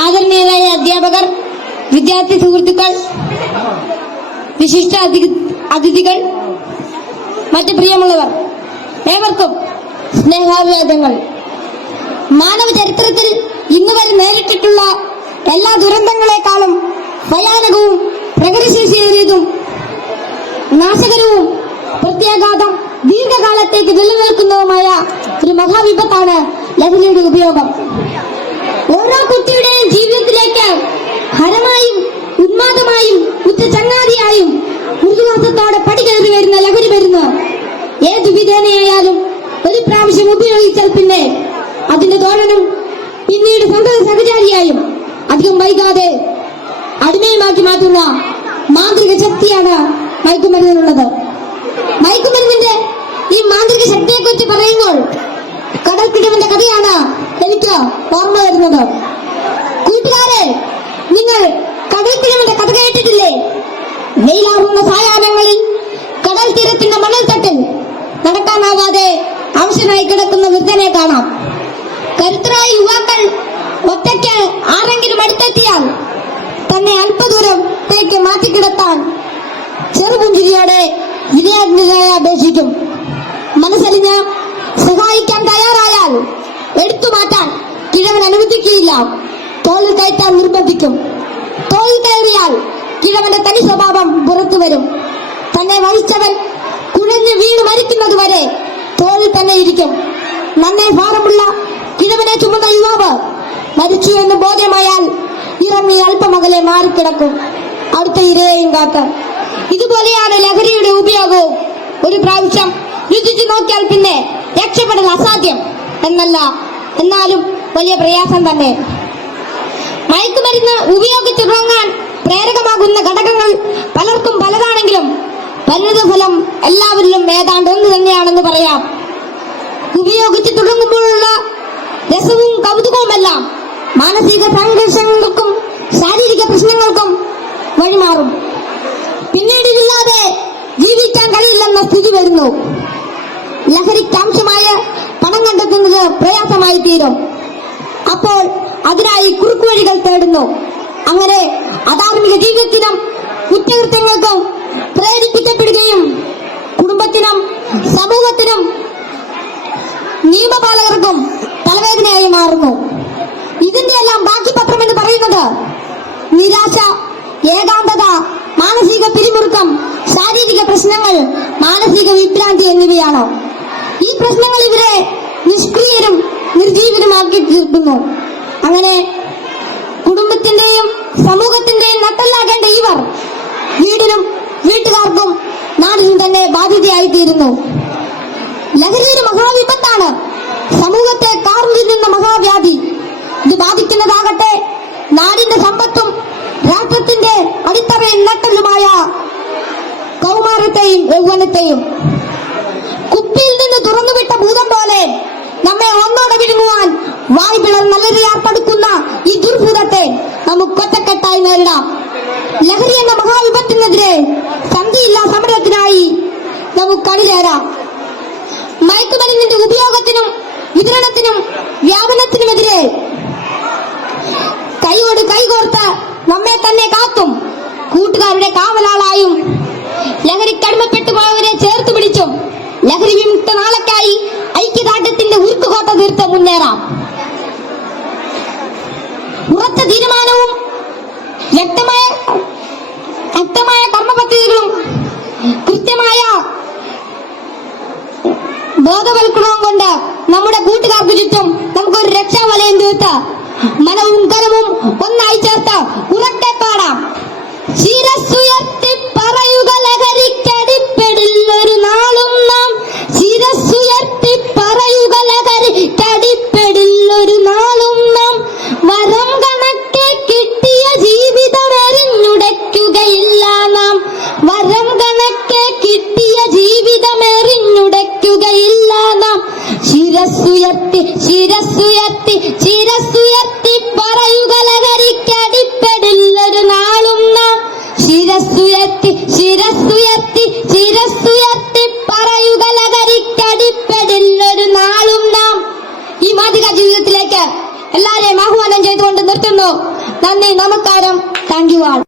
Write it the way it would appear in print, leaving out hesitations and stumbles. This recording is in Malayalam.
ആദരണീയരായ അധ്യാപകർ, വിദ്യാർത്ഥി സുഹൃത്തുക്കൾ, വിശിഷ്ട അതിഥികൾ, മറ്റ് പ്രിയമുള്ളവർ, ഏവർക്കും സ്നേഹാഭിവാദങ്ങൾ. മാനവ ചരിത്രത്തിൽ ഇന്നുവരെ നേരിട്ടിട്ടുള്ള എല്ലാ ദുരന്തങ്ങളെക്കാളും ഭയാനകവും പ്രകൃതിശേഷിയേറിയതും നാശകരവും പ്രത്യാഘാതം ദീർഘകാലത്തേക്ക് നിലനിൽക്കുന്നതുമായ ഒരു മഹാവിപത്താണ് ലഹരിയുടെ ഉപയോഗം. ഓരോ കുട്ടിയുടെയും ജീവിതത്തിലേക്ക് ഹരമായും ഉന്മാദമായും ഉറ്റ ചങ്ങാതിയായും മൃദുവാസത്തോടെ പടികയറി വരുന്ന ലഹരി മരുന്ന് ഏതു വിധേനയായാലും ഒരു പ്രാവശ്യം ഉപയോഗിച്ചാൽ പിന്നെ അതിന്റെ തോഴനും പിന്നീട് സന്തത സഹചാരിയായും അധികം വൈകാതെ അടിമയുമാക്കി മാറ്റുന്ന മാന്ത്രിക ശക്തിയാണ് മയക്കുമരുന്നിനുള്ളത്. മയക്കുമരുന്നിന്റെ ഈ മാന്ത്രിക ശക്തിയെക്കുറിച്ച് പറയുമ്പോൾ കടൽക്കിഴവന്റെ കഥയാണ് എനിക്ക് ഓർമ്മ വരുന്നത്. കൂട്ടുകാരെ, നിങ്ങൾ കടൽക്കിഴവന്റെ കഥ കേട്ടിട്ടില്ലേ? വെയിലാറുന്ന സായാഹ്നങ്ങളിൽ കടൽ തീരത്തിന്റെ മണൽത്തട്ടിൽ നടക്കാനാവാതെ അവശനായി കിടക്കുന്ന വൃദ്ധനെ കാണാം. കരുത്തരായ യുവാക്കൾ ഒറ്റയ്ക്ക് ആരെങ്കിലും അടുത്തെത്തിയാൽ തന്നെ അല്പദൂരത്തേക്ക് മാറ്റിക്കിടത്താൻ ചെറുപുഞ്ചിരിയോടെ വിനയാജ്ഞരായ അപേക്ഷിക്കും. മനസ്സലിഞ്ഞ് സഹായിക്കാൻ തയ്യാറായാൽ എടുത്തു മാറ്റാൻ കിഴവൻ അനുവദിക്കുകയില്ല. തോളിൽ കയറ്റാൻ നിർബന്ധിക്കും. തോളിൽ കയറിയാൽ കിഴവന്റെ തനി സ്വഭാവം പുറത്തു വരും. തന്നെ വഹിച്ചവൻ കുഴഞ്ഞു വീണ് മരിക്കുന്നതുവരെ തോളിൽ തന്നെ ഇരിക്കും. നന്നേ ഭാരമുള്ള കിഴവനെ ചുമന്ന യുവാവ് മരിച്ചു എന്ന് ബോധ്യമായാൽ ഇറങ്ങി അല്പമകലെ മാറിക്കിടക്കും, അടുത്ത ഇരയെയും കാക്കാൻ. ഇതുപോലെയാണ് ലഹരിയുടെ ഉപയോഗവും. ഒരു പ്രാവശ്യം രുചിച്ചു നോക്കിയാൽ പിന്നെ രക്ഷപ്പെടൽ അസാധ്യം എന്നല്ല, എന്നാലും വലിയ പ്രയാസം തന്നെ. മയക്കുമരുന്ന് ഉപയോഗിച്ചു തുടങ്ങാൻ പ്രേരകമാകുന്ന ഘടകങ്ങൾ പലർക്കും പലതാണെങ്കിലും പരിണിതഫലം എല്ലാവരിലും ഏതാണ്ട് ഒന്ന് തന്നെയാണെന്ന് പറയാം. ഉപയോഗിച്ച് തുടങ്ങുമ്പോഴുള്ള രസവും കൗതുകവുമെല്ലാം മാനസിക സംഘർഷങ്ങൾക്കും ശാരീരിക പ്രശ്നങ്ങൾക്കും വഴിമാറും. പിന്നീട് ഇതില്ലാതെ ജീവിക്കാൻ കഴിയില്ലെന്ന സ്ഥിതി വരുന്നു. ലഹരിക്കാംശമായ പണം കണ്ടെത്തുന്നത് പ്രയാസമായി തീരും. അപ്പോൾ അതിനായി കുറുക്കുവഴികൾ തേടുന്നു. അങ്ങനെ അധാർമിക ജീവിതത്തിനും കുറ്റകൃത്യങ്ങൾക്കും പ്രേരിപ്പിക്കപ്പെടുകയും കുടുംബത്തിനും സമൂഹത്തിനും നിയമപാലകർക്കും തലവേദനയായി മാറുന്നു. ഇതിന്റെ എല്ലാം ബാക്കി പത്രം എന്ന് പറയുന്നത് നിരാശ, ഏകാന്തത, മാനസിക പിരിമുറുക്കം, ശാരീരിക പ്രശ്നങ്ങൾ, മാനസിക വിഭ്രാന്തി എന്നിവയാണ്. ഈ പ്രശ്നങ്ങൾ ഇവരെ നിഷ്ക്രിയരും നിർജീവനുമാക്കി തീർക്കുന്നു. അങ്ങനെ കുടുംബത്തിന്റെയും സമൂഹത്തിന്റെയും നട്ടെല്ലാകേണ്ട ഇവർ വീടിനും വീട്ടുകാർക്കും നാടിനും തന്നെ ബാധ്യതയായിത്തീരുന്നു. ലഹരി ഒരു മഹാവിപത്താണ്, സമൂഹത്തെ കാർന്നിരുന്ന മഹാവ്യാധി. ഇത് ബാധിക്കുന്നതാകട്ടെ നാടിന്റെ സമ്പത്തും രാഷ്ട്രത്തിന്റെ അടിത്തറയും നട്ടലുമായ കൗമാരത്തെയും യൗവനത്തെയും. കുപ്പിയിൽ നിന്ന് തുറന്നുവിട്ട ഭൂതം പോലെ നമ്മെ ഒന്നോടെ വിഴുങ്ങുവാൻ വായ് പിളർന്നലറിയാർപ്പെടുക്കുന്ന ഈ ദുർഭൂതത്തെ നമുക്ക് ഒറ്റക്കെട്ടായി നേരിടാം. ലഹരി എന്ന മഹാവിപത്തിനെതിരെ സന്ധിയില്ലാ സമരത്തിനായി നമുക്ക് അണിചേരാം. മയക്കുമരുന്നിന്റെ ഉപയോഗത്തിനും വിതരണത്തിനും വ്യാപനത്തിനുമെതിരെ കൈയോട് കൈകോർത്ത് നമ്മെ തന്നെ കാത്തും കൂട്ടുകാരുടെ കാവലാളായും ലഹരിക്കടിമപ്പെട്ടു പോയവരെ ചേർത്ത് പിടിച്ചും ലഹരി വിമുക്ത നാളേക്കായി ഐക്യദാർഢ്യത്തിന്റെ ഉരുക്കുകോട്ട തീർത്ത് മുന്നേറാം. ഉറച്ച തീരുമാനവും വ്യക്തമായ കർമ്മപദ്ധതികളും കൃത്യമായ ബോധവൽക്കരണവും കൊണ്ട് നമ്മുടെ കൂട്ടുകാർക്ക് ചുറ്റും നമുക്കൊരു രക്ഷാവലയം തീർത്ത് മനവും കരവും ഒന്നായി ചേർത്ത് ഉറക്കെ പാടാം. ശിരസ്സുയർത്തി പറയുക ലഹരിക്കടിപ്പെടില്ലൊരു നാളും നാം. ശിരസ്സുയർത്തി പറയുക ലഹരിക്കടിപ്പെടില്ലൊരു നാളും നാം. വരം കണക്കെ കിട്ടിയ ജീവിതം എറിഞ്ഞുടയ്ക്കുകയില്ല നാം. വരം കണക്കെ കിട്ടിയ ജീവിതം എറിഞ്ഞുടയ്ക്കുകയില്ല നാം. ശിരസ്സുയർത്തി ശിരസ്സുയർത്തി ശിരസ്സുയർത്തി പറയുക ലഹരിക്കടി നിർത്തുന്നു. നന്ദി, നമസ്കാരം. Thank you all.